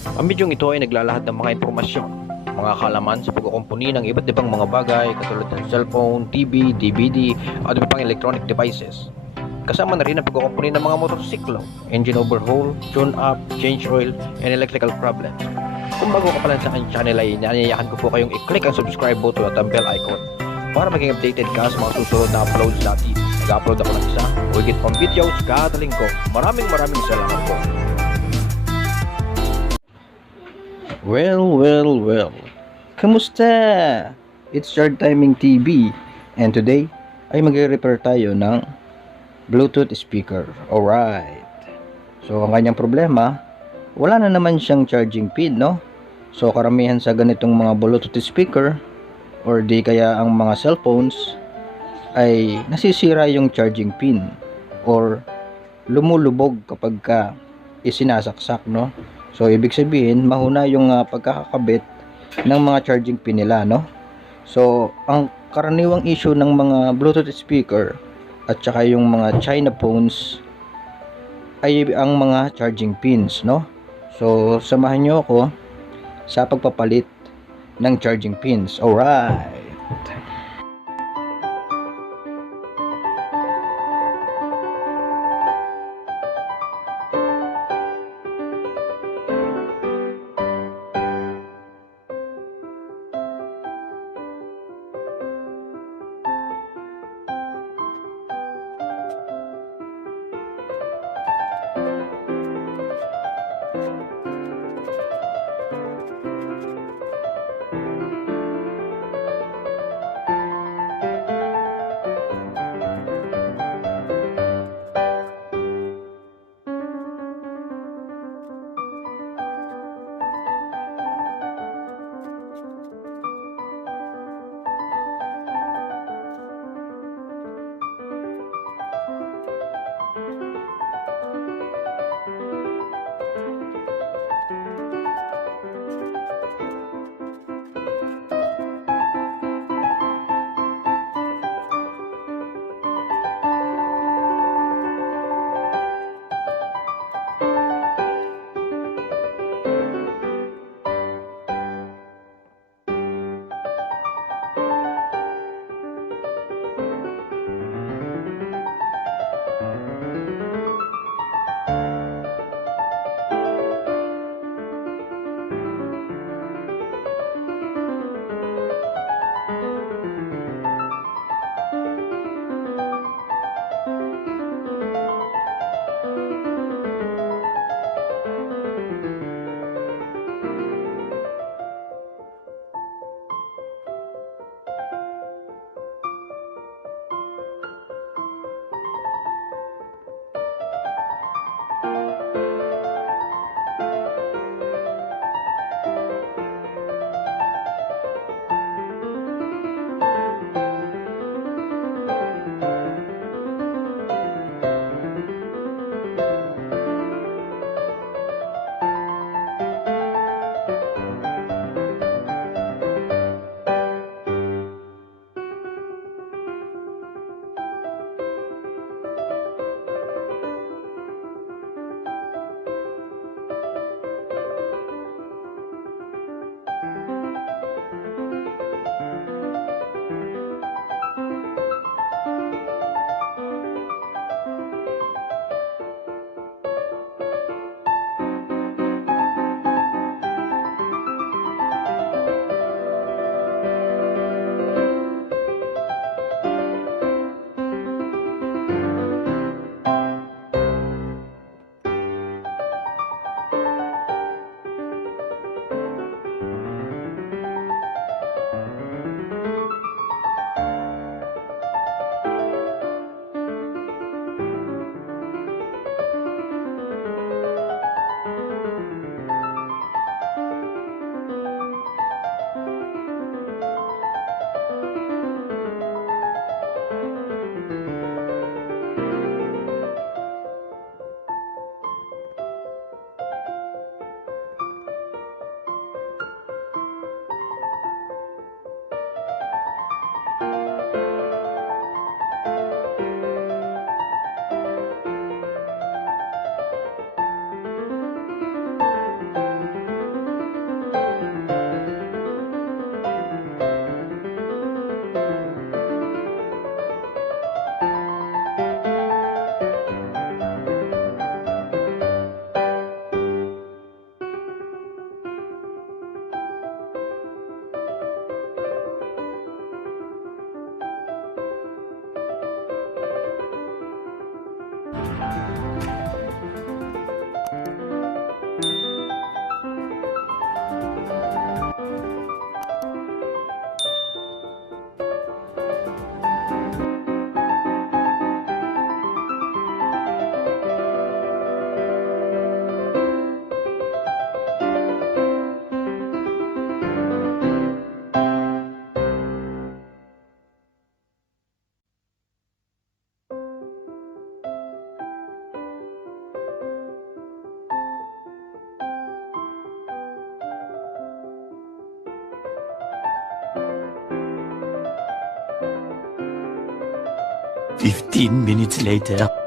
Ang bidyong ito ay naglalahad ng mga impormasyon, mga kalaman sa pagkukumpuni ng iba't ibang mga bagay katulad ng cellphone, TV, DVD, at iba pang electronic devices. Kasama na rin ang pagkukumpuni ng mga motorsiklo, engine overhaul, tune-up, change oil, and electrical problems. Kung bago ka pa lang sa aking channel ay inaanyayahan ko po kayong i-click ang subscribe button at ang bell icon para maging updated ka sa mga susunod na uploads natin. Nag-upload ako ng isa o higit pang videos kada linggo. Maraming salamat po. Well. Kamusta? It's Chard Timing TV and today ay magre-repair tayo ng Bluetooth speaker. Alright. So ang kanyang problema, wala na naman siyang charging pin, no? So karamihan sa ganitong mga Bluetooth speaker or di kaya ang mga cellphones ay nasisira yung charging pin or lumulubog kapag ka isinasaksak, no? So ibig sabihin mahuna yung pagkakakabit ng mga charging pin nila, no? So ang karaniwang issue ng mga Bluetooth speaker at saka yung mga China phones ay ang mga charging pins, no? So samahan nyo ako sa pagpapalit ng charging pins. Alright. 15 minutes later.